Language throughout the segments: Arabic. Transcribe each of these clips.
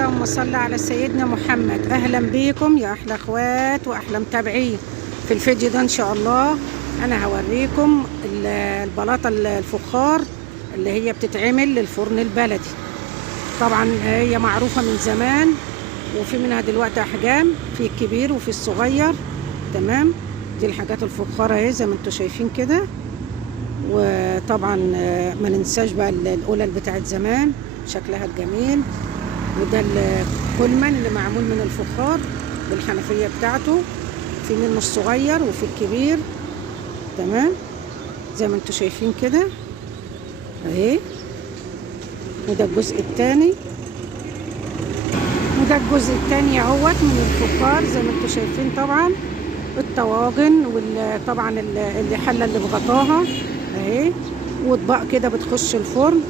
اللهم صل على سيدنا محمد. اهلا بيكم يا احلى اخوات واحلى متابعين. في الفيديو ده ان شاء الله انا هوريكم البلاطه الفخار اللي هي بتتعمل للفرن البلدي. طبعا هي معروفه من زمان وفي منها دلوقتي احجام، في الكبير وفي الصغير. تمام، دي الحاجات الفخاره اهي زي ما انتم شايفين كده. وطبعا ما ننساش بقى القلل بتاعت زمان شكلها الجميل. وده الكولمان اللي معمول من الفخار بالحنفيه بتاعته، في منه الصغير وفي الكبير. تمام، زي ما انتم شايفين كده اهي. وده الجزء الثاني، وده الجزء الثاني اهوت من الفخار زي ما انتم شايفين. طبعا الطواجن وطبعا اللي حله اللي بغطاها اهي، واطباق كده بتخش الفرن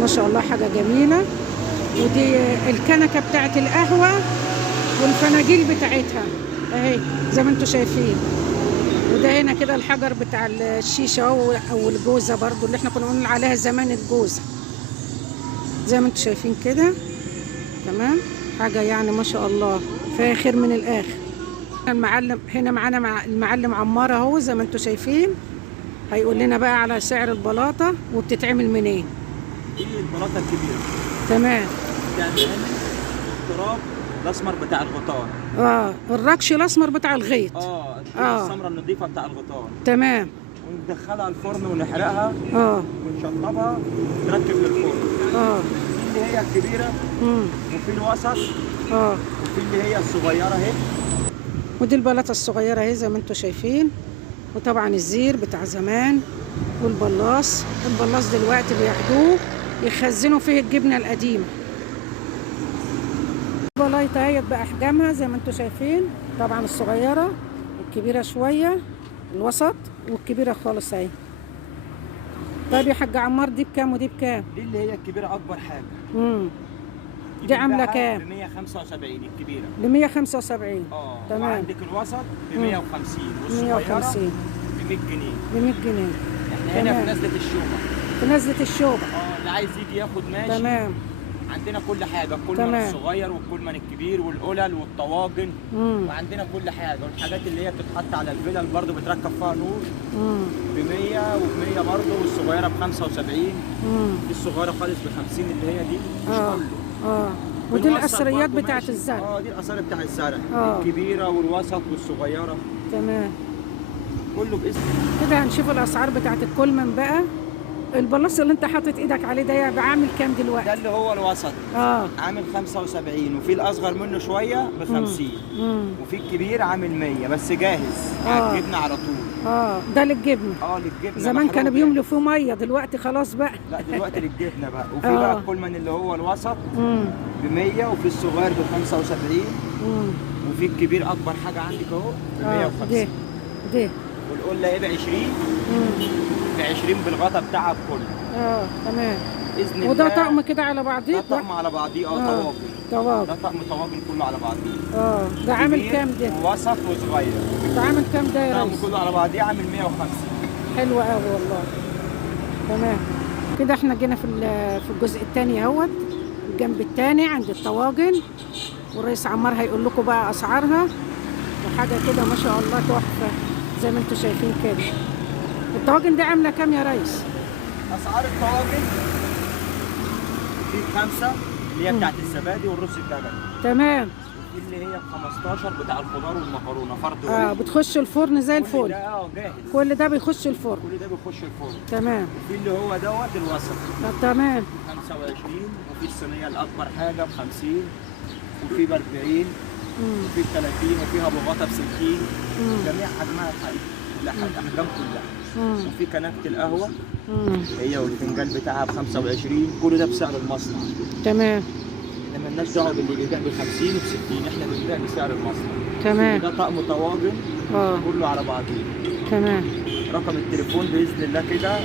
ما شاء الله، حاجه جميله. ودي الكنكه بتاعت القهوه والفناجيل بتاعتها اهي زي ما انتم شايفين. وده هنا كده الحجر بتاع الشيشه او الجوزه برضو اللي احنا كنا بنقول عليها زمان الجوزه، زي ما انتم شايفين كده. تمام، حاجه يعني ما شاء الله فاخر من الاخر. المعلم هنا معانا مع المعلم عمار اهو زي ما انتم شايفين، هيقول لنا بقى على سعر البلاطه وبتتعمل منين. دي البلاطه الكبيره. تمام، بتعمل التراب الاسمر بتاع الغطاء. الركش الاسمر بتاع الغيط. السمره النظيفه بتاع الغطاء. تمام، وندخلها الفرن ونحرقها. ونشطبها ونركب للفرن. دي اللي هي الكبيره. وفي الوسط. وفي اللي هي الصغيره اهي. ودي البلاطه الصغيره اهي زي ما انتم شايفين. وطبعا الزير بتاع زمان والبلاص. البلاص دلوقتي بياخدوه يخزنوا فيه الجبنه القديمه. البلايطه اهي باحجامها زي ما انتم شايفين. طبعا الصغيره، الكبيره شويه، الوسط، والكبيره خالص اهي. طيب يا حاج عمار، دي بكام ودي بكام؟ دي اللي هي الكبيره اكبر حاجه. دي عامله كام؟ ب 175 الكبيره. ب 175. تمام. وعندك الوسط ب 150 والصغيره ب 100 جنيه. ب 100 جنيه. احنا هنا في نزله الشوبه. في نزله الشوبه. اللي عايز يجي ياخد ماشي. تمام. عندنا كل حاجه، الكولمان الصغير والكولمان الكبير والقلل والطواجن. وعندنا كل حاجه، والحاجات اللي هي بتتحط على الفلل برضه بتركب فيها نور. ب 100 وب 100 برضه، والصغيره ب 75. دي الصغيره خالص ب 50 اللي هي دي مش كله. ودي القصريات بتاعت الزرع. دي القصريات بتاع الزرع. الكبيره والوسط والصغيره. تمام، كله باسم كده. هنشوف الاسعار بتاعت الكولمان بقى. البلاص اللي انت حاطط ايدك عليه ده عامل كام دلوقتي؟ ده اللي هو الوسط. عامل 75، وفي الاصغر منه شويه ب 50. وفي الكبير عامل 100 بس جاهز على الجبنه على طول. ده للجبنه. للجبنه. زمان كانوا بيملوا فيه ميه، دلوقتي خلاص بقى. لا دلوقتي للجبنه بقى. وفي بقى الكولمان اللي هو الوسط ب 100، وفي الصغير ب 75. وفي الكبير اكبر حاجه عندك اهو ب 150. دي والقله ايه ب 20. ب 20 بالغطا بتاعها بكله. تمام. باذن الله. وده طقم كده على بعضيه؟ ده طقم على بعضيه. طواجن. ده طقم طواجن كله على بعضيه. ده عامل كام ده؟ وسط وصغير. ده عامل كام ده يا ريس؟ الطقم كله على بعضيه عامل 150. حلو قوي والله. تمام، كده احنا جينا في الجزء الثاني اهوت، الجنب الثاني عند الطواجن. والرئيس عمار هيقول لكم بقى اسعارها، وحاجه كده ما شاء الله تحفه زي ما انتم شايفين كده. الطواجن دي عامله كام يا ريس؟ اسعار الطواجن في 5 اللي هي بتاعت الزبادي والرز الجبلي. تمام. اللي هي ب 15 بتاع الخضار والمكرونه فرد. بتخش الفرن زي الفل. كل ده جاهز. كل ده بيخش الفرن. كل ده بيخش الفرن. تمام. وفي اللي هو دوت الوسط. تمام. 25. وفي الصينيه الاكبر حاجه ب 50. وفي ب 40. وفي ب 30. وفيها بغطا ب 60. جميع حجمها الاحجام كلها. وفي كنكه القهوه هي والفنجان بتاعها ب 25. كل ده بسعر المصنع. تمام. احنا مالناش دعوه باللي بيبيع ب 50 وب 60، احنا بنبيع بسعر المصنع. تمام. ده طقم طواجن كله على بعضيه. تمام. رقم التليفون باذن الله كده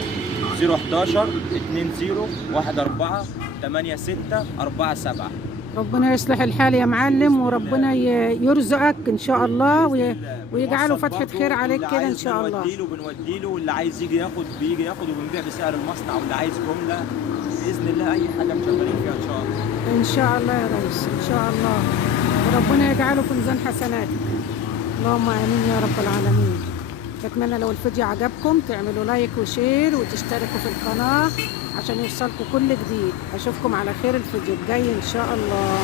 011 20 14 86 47. ربنا يصلح الحال يا معلم، وربنا يرزقك ان شاء الله ويجعله فتحة خير عليك كده ان شاء الله. بنوديله واللي عايز يجي ياخد بيجي ياخد، وبنبيع بسعر المصنع، واللي عايز جمله باذن الله اي حاجه مشغلين فيها ان شاء الله. ان شاء الله يا ريس، ان شاء الله، وربنا يجعله في ميزان حسناتك. اللهم امين يا رب العالمين. بتمنى لو الفيديو عجبكم تعملوا لايك وشير وتشتركوا في القناة عشان يوصلكم كل جديد. اشوفكم على خير الفيديو الجاي ان شاء الله.